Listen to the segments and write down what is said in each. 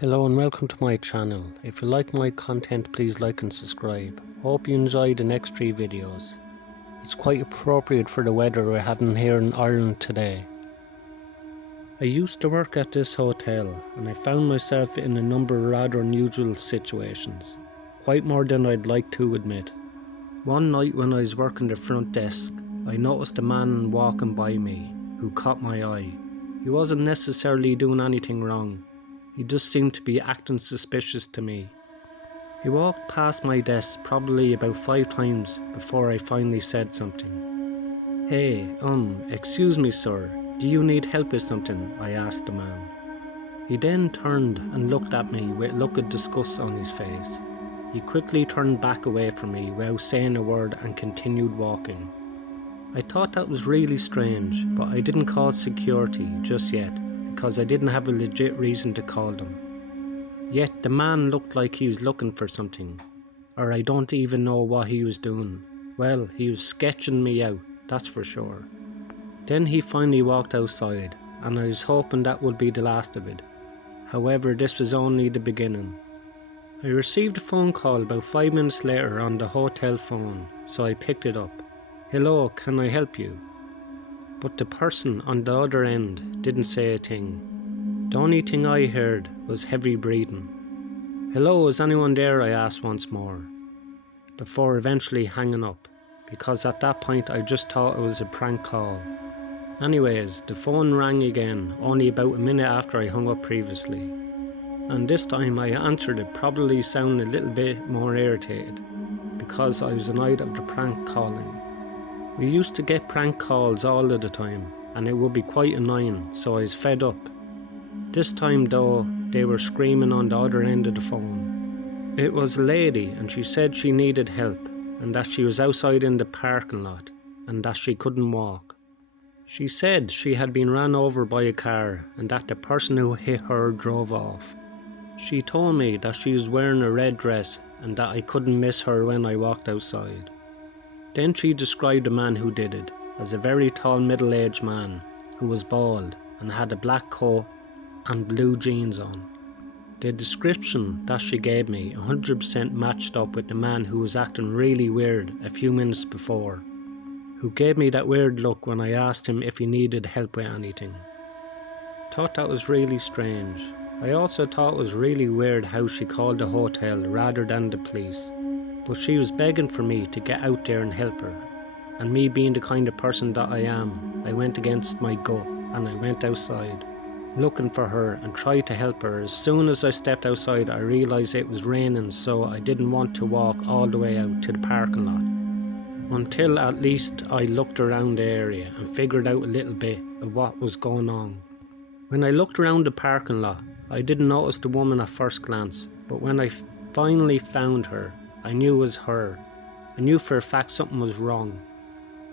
Hello and welcome to my channel. If you like my content, please like and subscribe. Hope you enjoy the next 3 videos. It's quite appropriate for the weather we're having here in Ireland today. I used to work at this hotel and I found myself in a number of rather unusual situations. Quite more than I'd like to admit. One night when I was working the front desk, I noticed a man walking by me who caught my eye. He wasn't necessarily doing anything wrong. He just seemed to be acting suspicious to me. He walked past my desk probably about 5 times before I finally said something. "Hey, excuse me sir, do you need help with something?" I asked the man. He then turned and looked at me with a look of disgust on his face. He quickly turned back away from me without saying a word and continued walking. I thought that was really strange, but I didn't call security just yet, because I didn't have a legit reason to call them. Yet the man looked like he was looking for something, or I don't even know what he was doing. Well, he was sketching me out, that's for sure. Then he finally walked outside, and I was hoping that would be the last of it. However, this was only the beginning. I received a phone call about 5 minutes later on the hotel phone, so I picked it up. "Hello, can I help you?" But the person on the other end didn't say a thing. The only thing I heard was heavy breathing. "Hello, is anyone there?" I asked once more, before eventually hanging up, because at that point I just thought it was a prank call. Anyways, the phone rang again, only about a minute after I hung up previously. And this time I answered it, probably sounding a little bit more irritated, because I was annoyed of the prank calling. We used to get prank calls all of the time, and it would be quite annoying, so I was fed up. This time though, they were screaming on the other end of the phone. It was a lady, and she said she needed help, and that she was outside in the parking lot, and that she couldn't walk. She said she had been ran over by a car, and that the person who hit her drove off. She told me that she was wearing a red dress, and that I couldn't miss her when I walked outside. Then she described the man who did it as a very tall middle-aged man who was bald and had a black coat and blue jeans on. The description that she gave me 100% matched up with the man who was acting really weird a few minutes before, who gave me that weird look when I asked him if he needed help with anything. Thought that was really strange. I also thought it was really weird how she called the hotel rather than the police. But she was begging for me to get out there and help her, and me being the kind of person that I am, I went against my gut and I went outside looking for her and tried to help her. As soon as I stepped outside I realised it was raining, so I didn't want to walk all the way out to the parking lot, until at least I looked around the area and figured out a little bit of what was going on. When I looked around the parking lot, I didn't notice the woman at first glance, but when I finally found her, I knew it was her. I knew for a fact something was wrong.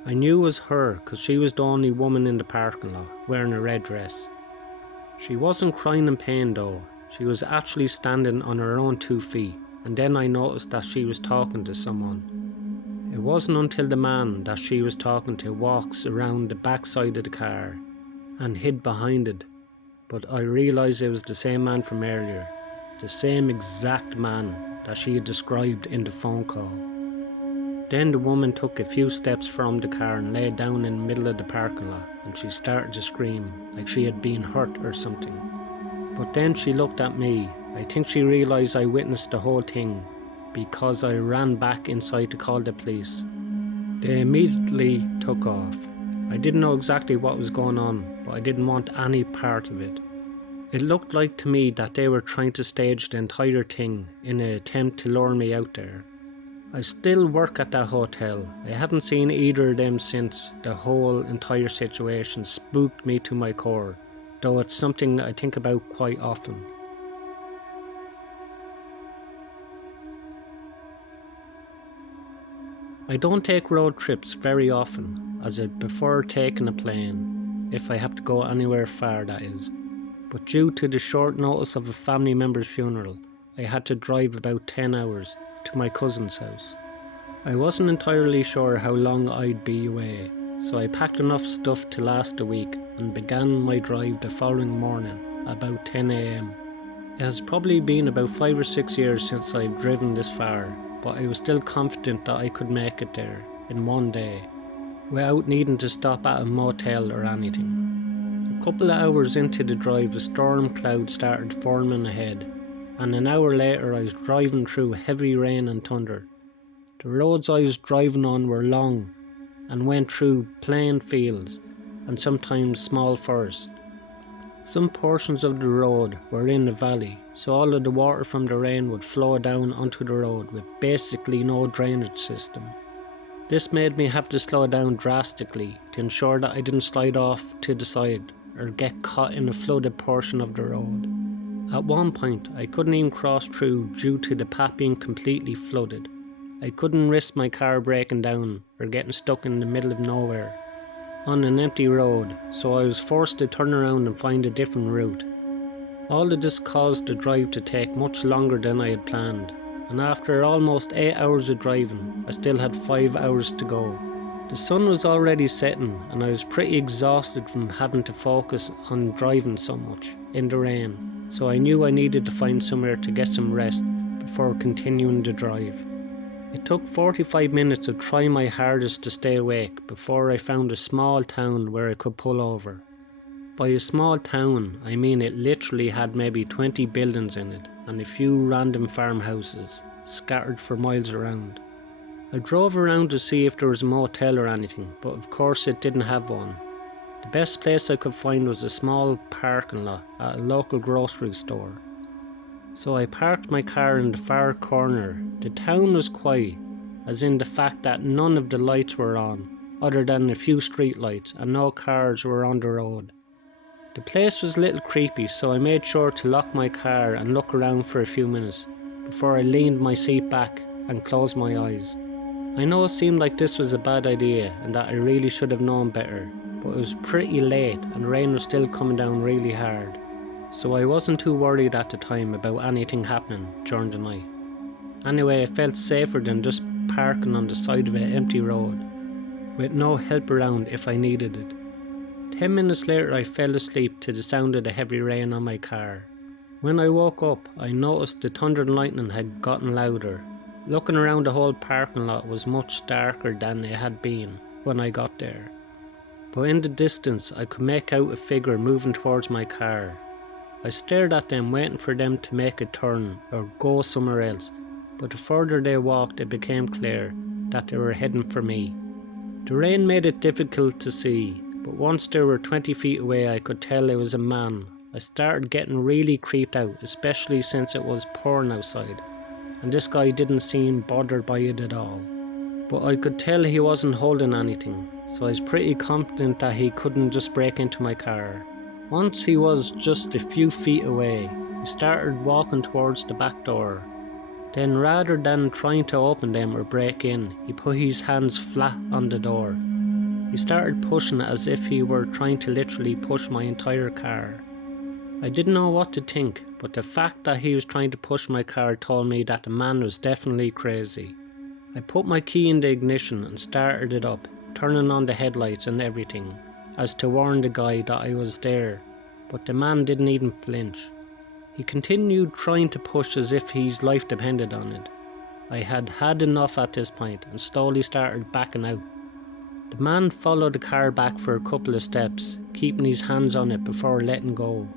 I knew it was her because she was the only woman in the parking lot wearing a red dress. She wasn't crying in pain though. She was actually standing on her own 2 feet, and then I noticed that she was talking to someone. It wasn't until the man that she was talking to walks around the back side of the car and hid behind it, but I realised it was the same man from earlier, the same exact man that she had described in the phone call. Then the woman took a few steps from the car and lay down in the middle of the parking lot, and she started to scream like she had been hurt or something. But then she looked at me. I think she realised I witnessed the whole thing, because I ran back inside to call the police. They immediately took off. I didn't know exactly what was going on, but I didn't want any part of it. It looked like to me that they were trying to stage the entire thing in an attempt to lure me out there. I still work at that hotel. I haven't seen either of them since. The whole entire situation spooked me to my core, though it's something I think about quite often. I don't take road trips very often, as I prefer taking a plane, if I have to go anywhere far that is. But due to the short notice of a family member's funeral, I had to drive about 10 hours to my cousin's house. I wasn't entirely sure how long I'd be away, so I packed enough stuff to last a week and began my drive the following morning about 10 AM. It has probably been about 5 or 6 years since I've driven this far, but I was still confident that I could make it there in one day, without needing to stop at a motel or anything. A couple of hours into the drive, a storm cloud started forming ahead, and an hour later I was driving through heavy rain and thunder. The roads I was driving on were long and went through plain fields and sometimes small forests. Some portions of the road were in a valley, so all of the water from the rain would flow down onto the road with basically no drainage system. This made me have to slow down drastically to ensure that I didn't slide off to the side or get caught in a flooded portion of the road. At one point I couldn't even cross through due to the path being completely flooded. I couldn't risk my car breaking down or getting stuck in the middle of nowhere on an empty road, so I was forced to turn around and find a different route. All of this caused the drive to take much longer than I had planned, and after almost 8 hours of driving, I still had 5 hours to go. The sun was already setting and I was pretty exhausted from having to focus on driving so much in the rain, so I knew I needed to find somewhere to get some rest before continuing the drive. It took 45 minutes of trying my hardest to stay awake before I found a small town where I could pull over. By a small town, I mean it literally had maybe 20 buildings in it and a few random farmhouses scattered for miles around. I drove around to see if there was a motel or anything, but of course it didn't have one. The best place I could find was a small parking lot at a local grocery store. So I parked my car in the far corner. The town was quiet, as in the fact that none of the lights were on, other than a few street lights, and no cars were on the road. The place was a little creepy, so I made sure to lock my car and look around for a few minutes before I leaned my seat back and closed my eyes. I know it seemed like this was a bad idea and that I really should have known better, but it was pretty late and rain was still coming down really hard, so I wasn't too worried at the time about anything happening during the night. Anyway, it felt safer than just parking on the side of an empty road with no help around if I needed it. 10 minutes later I fell asleep to the sound of the heavy rain on my car. When I woke up, I noticed the thunder and lightning had gotten louder. Looking around, the whole parking lot was much darker than it had been when I got there, but in the distance I could make out a figure moving towards my car. I stared at them, waiting for them to make a turn or go somewhere else, but the further they walked it became clear that they were heading for me. The rain made it difficult to see, but once they were 20 feet away I could tell it was a man. I started getting really creeped out, especially since it was pouring outside, and this guy didn't seem bothered by it at all. But I could tell he wasn't holding anything, so I was pretty confident that he couldn't just break into my car. Once he was just a few feet away, he started walking towards the back door. Then rather than trying to open them or break in, he put his hands flat on the door. He started pushing it as if he were trying to literally push my entire car. I didn't know what to think, but the fact that he was trying to push my car told me that the man was definitely crazy. I put my key in the ignition and started it up, turning on the headlights and everything, as to warn the guy that I was there, but the man didn't even flinch. He continued trying to push as if his life depended on it. I had had enough at this point and slowly started backing out. The man followed the car back for a couple of steps, keeping his hands on it before letting go.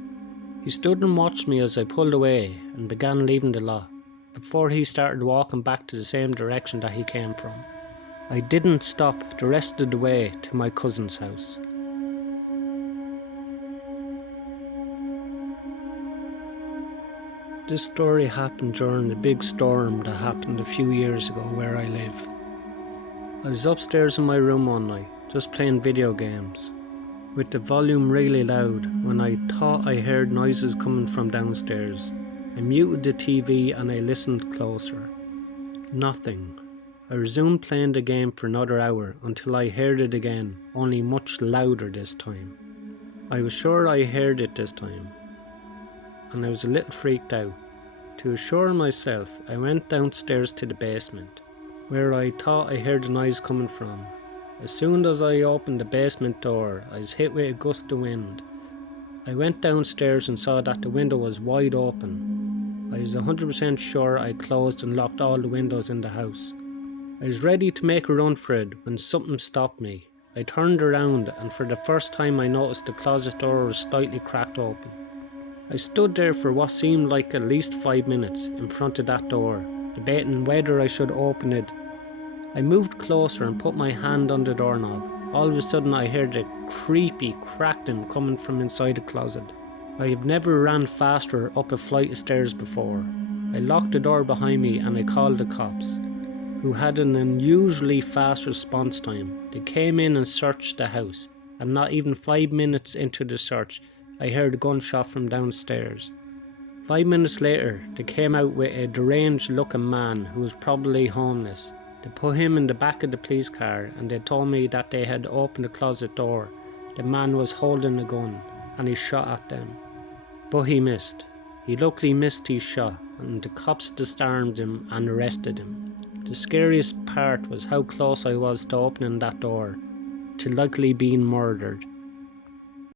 He stood and watched me as I pulled away and began leaving the lot, before he started walking back to the same direction that he came from. I didn't stop the rest of the way to my cousin's house. This story happened during a big storm that happened a few years ago where I live. I was upstairs in my room one night, just playing video games, with the volume really loud, when I thought I heard noises coming from downstairs. I muted the TV and I listened closer. Nothing. I resumed playing the game for another hour until I heard it again, only much louder this time. I was sure I heard it this time, and I was a little freaked out. To assure myself, I went downstairs to the basement, where I thought I heard the noise coming from. As soon as I opened the basement door, I was hit with a gust of wind. I went downstairs and saw that the window was wide open. I was 100% sure I closed and locked all the windows in the house. I was ready to make a run for it when something stopped me. I turned around and for the first time I noticed the closet door was slightly cracked open. I stood there for what seemed like at least 5 minutes in front of that door, debating whether I should open it. I moved closer and put my hand on the doorknob. All of a sudden I heard a creepy cracking coming from inside the closet. I have never ran faster up a flight of stairs before. I locked the door behind me and I called the cops, who had an unusually fast response time. They came in and searched the house, and not even 5 minutes into the search, I heard a gunshot from downstairs. 5 minutes later, they came out with a deranged looking man who was probably homeless. They put him in the back of the police car and they told me that they had opened the closet door. The man was holding a gun and he shot at them. But he missed. He luckily missed his shot and the cops disarmed him and arrested him. The scariest part was how close I was to opening that door, to likely being murdered.